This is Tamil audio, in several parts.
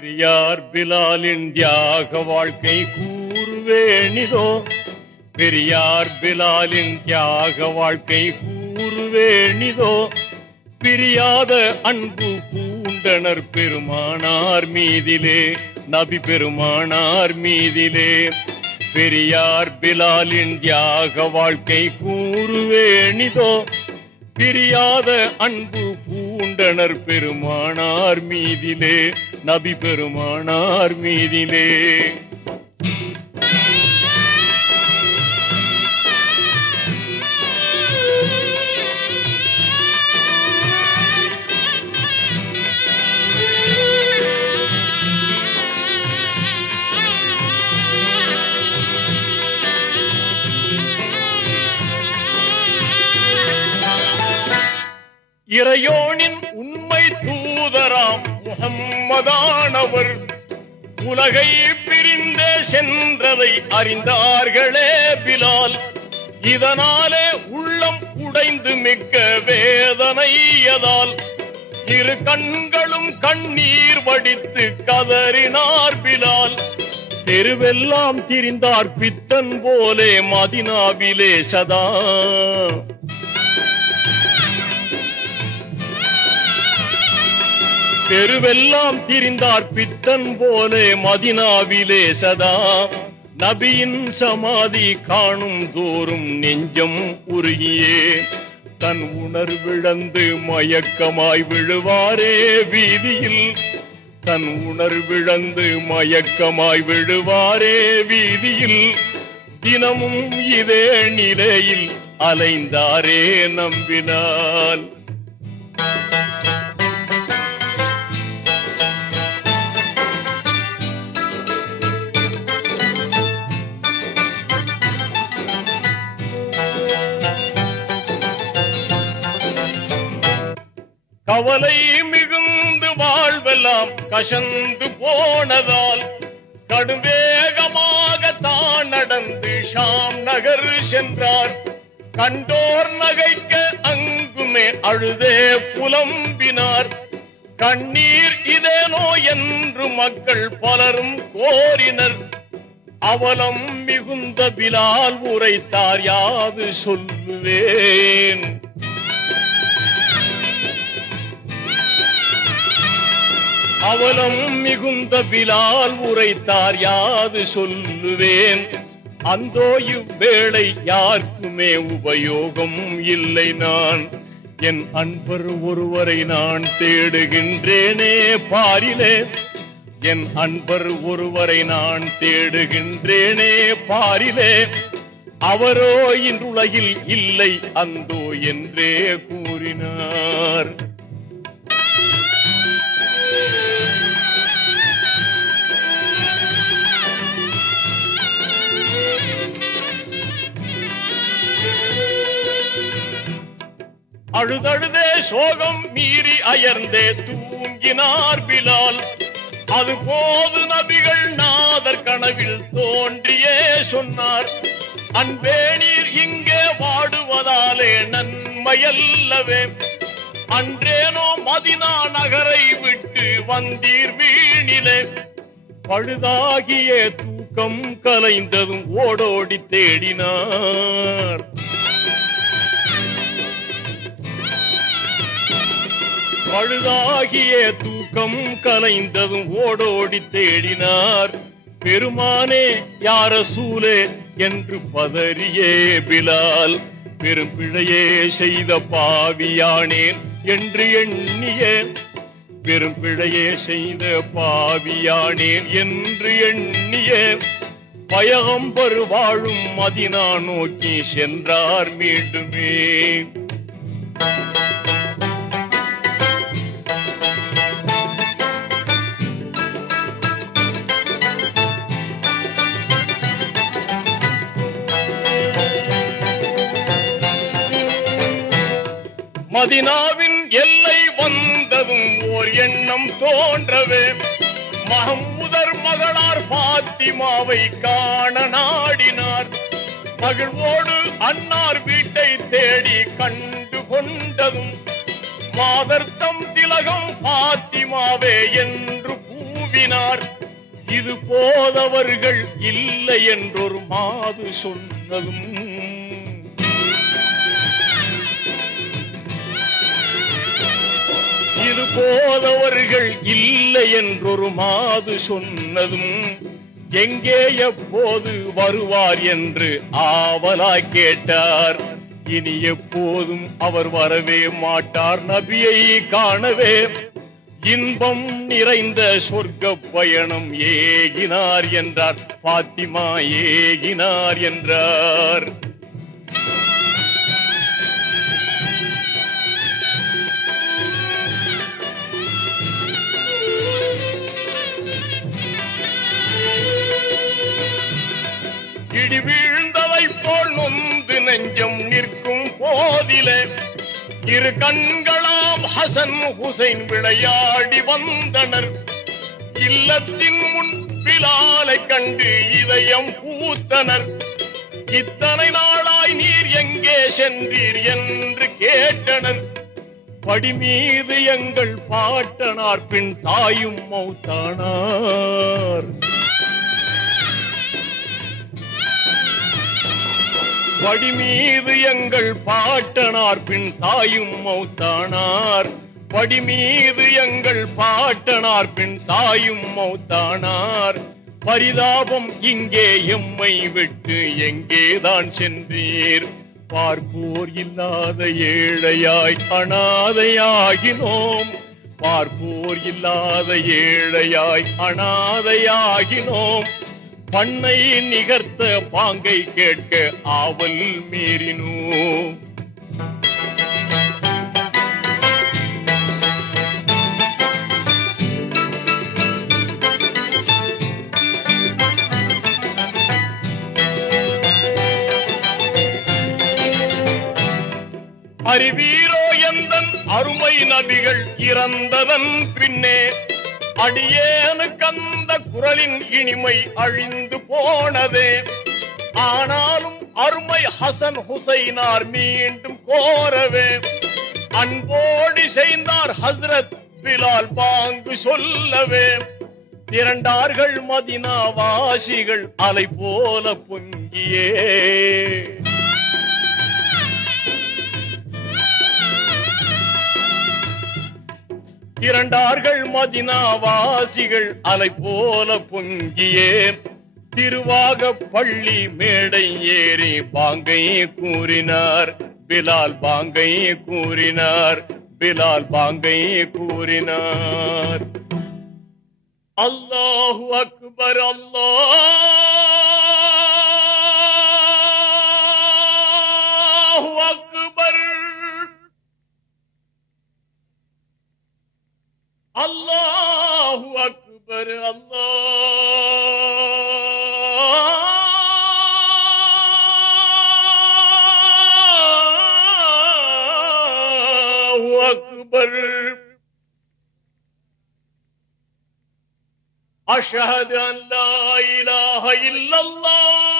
பெரியார் பிலாலின் தியாக வாழ்க்கை கூறுவேணிதோ பெரியார் பிலாலின் தியாக வாழ்க்கை கூறுவேணிதோ பிரியாத அன்பு பூண்டனர் பெருமானார் மீதிலே நபி பெருமானார் மீதிலே. பெரியார் பிலாலின் தியாக வாழ்க்கை கூறுவேணிதோ பிரியாத அன்பு பூண்டனர் பெருமானார் மீதிலே நபி பெருமானார் மீதிலே. இறையோனின் உண்மை தூதராம் முகம்மதானவர். உலகை பிரிந்தே சென்றதை அறிந்தார்களே பிலால். இதனாலே உள்ளம் உடைந்து மிக்க வேதனையதால் இரு கண்களும் கண்ணீர் வடித்து கதறினார் பிலால். தெருவெல்லாம் திரிந்தார் பித்தன் போலே மதினாவிலே சதா. தெருவெல்லாம் திரிந்தார் பித்தன் போலே மதினாவிலே சதா. நபியின் சமாதி காணும் தோறும் நெஞ்சம் உருகியே. தன் உணர்விழந்து மயக்கமாய் விழுவாரே வீதியில். தன் உணர்விழந்து மயக்கமாய் விழுவாரே வீதியில். தினமும் இதே நிலையில் அலைந்தாரே நம்பினான் கவலை மிகுந்து வாழ்வெல்லாம் கசந்து போனதால் கடுவேகமாக தான் நடந்து ஷாம் நகர் சென்றார். கண்டோர் நகைக்க அங்குமே அழுதே புலம்பினார். கண்ணீர் இதேனோ என்று மக்கள் பலரும் கோரினர். அவலம் மிகுந்த பிலால் உரைத்தார் யாது சொல்லுவேன்? அவலம் மிகுந்த பிலால் உரைத்தார் யாது சொல்லுவேன். அந்தோ இவ்வேளை யாருக்குமே உபயோகம் இல்லை நான். என் அன்பர் ஒருவரை நான் தேடுகின்றேனே பாரிலே. என் அன்பர் ஒருவரை நான் தேடுகின்றேனே பாரிலே. அவரோ இன்றுலகில் இல்லை அந்தோ என்றே கூறினார். அழுதழுதே சோகம் மீறி அயர்ந்தே தூங்கினார் பிலால். அது போது நபிகள் நாதர் கனவில் தோன்றியே சொன்னார் அன்பே நீர் இங்கே வாடுவதாலே நன்மையல்லவே. அன்றேனோ மதினா நகரை விட்டு வந்தீர் வீணிலே. பழுதாகிய தூக்கம் கலைந்ததும் ஓடோடி தேடினார். பழுதாகிய தூக்கம் கலைந்ததும் ஓடோடி தேடினார். பெருமானே யார சூலே என்று பதறியே பிலால். பெரும் பிழையே செய்த பாவியானேன் என்று எண்ணிய. பெரும் பிழையே செய்த பாவியானேன் என்று எண்ணிய. பயகம்பரு வாழும் மதினா நோக்கி சென்றார் மீண்டுமே. மதினாவின் எல்லை வந்ததும் ஓர் எண்ணம் தோன்றவே. மகமுதர் மகளார் பாத்திமாவை காண நாடினார். மகிழ்வோடு அன்னார் வீட்டை தேடி கண்டு கொண்டதும். மாதர்த்தம் திலகம் பாத்திமாவே என்று கூவினார். இது போதவர்கள் இல்லை என்றொரு மாது சொன்னதும். போதவர்கள் இல்லை என்றொரு மாது சொன்னதும் எங்கே எப்போது வருவார் என்று ஆவலாய் கேட்டார். இனி எப்போதும் அவர் வரவே மாட்டார் நபியை காணவே. இன்பம் நிறைந்த சொர்க்க பயணம் ஏகினார் என்றார் பாத்திமா ஏகினார் என்றார். இரு கண்களாம் ஹசன் ஹுசைன் விளையாடி வந்தனர். இல்லத்தின் முன் பிலாலை கண்டு இதயம் பூத்தனர். இத்தனை நாளாய் நீர் எங்கே சென்றீர் என்று கேட்டனர். படிமீது எங்கள் பாட்டனார் பின் தாயும் மௌத்தானார். படிமீது எங்கள் பாட்டனார் பின் தாயும் மௌத்தானார். படி மீது எங்கள் பாட்டனார் பின் தாயும் மௌத்தானார். பரிதாபம் இங்கே எம்மை விட்டு எங்கேதான் சென்றீர்? பார்ப்போர் இல்லாத ஏழையாய் அனாதையாகினோம். பார்ப்போர் இல்லாத ஏழையாய் அனாதையாகினோம். பண்ணை நிகர்த்த பாங்கை கேட்க ஆவல் மீறினோ. அறிவீரோ எந்தன் அருமை நபிகள் இறந்ததன் பின்னே. அடியேனுக்கு அந்த குரலின் இனிமை அழிந்து போனதே. ஆனாலும் அருமை ஹசன் ஹுசைனார் மீண்டும் கோரவே. அன்போடி செய்தார் ஹஸ்ரத் பிலால் பாங்கு சொல்லவே. திரண்டார்கள் மதினா வாசிகள் அலை போல பொங்கியே. இரண்டார்கள் மதினாவாசிகள் அலை போல பொங்கியே. திருவாக பள்ளி மேடை ஏறி பாங்கை கூறினார். பிலால் பாங்கை கூறினார். பிலால் பாங்கை கூறினார். அல்லாஹு அக்பர் அல்லா அக்பர். அல்லாஹு அக்பர் அல்லாஹு அக்பர் அஷ்ஹது அன் லா இலாஹ இல்லல்லாஹ்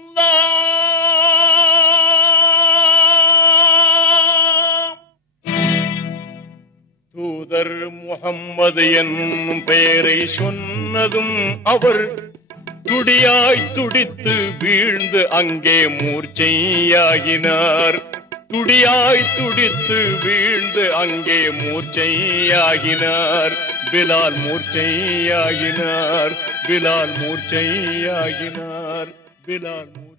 தூதர் முகம்மது என்னும் பெயரை சொன்னதும் அவர் துடியாய் துடித்து வீழ்ந்து அங்கே மூர்ச்சையாகினார். துடியாய் துடித்து வீழ்ந்து அங்கே மூர்ச்சையாகினார். பிலால் மூர்ச்சையாகினார். பிலால் மூர்ச்சையாகினார். பிலால் மூர்ச்சை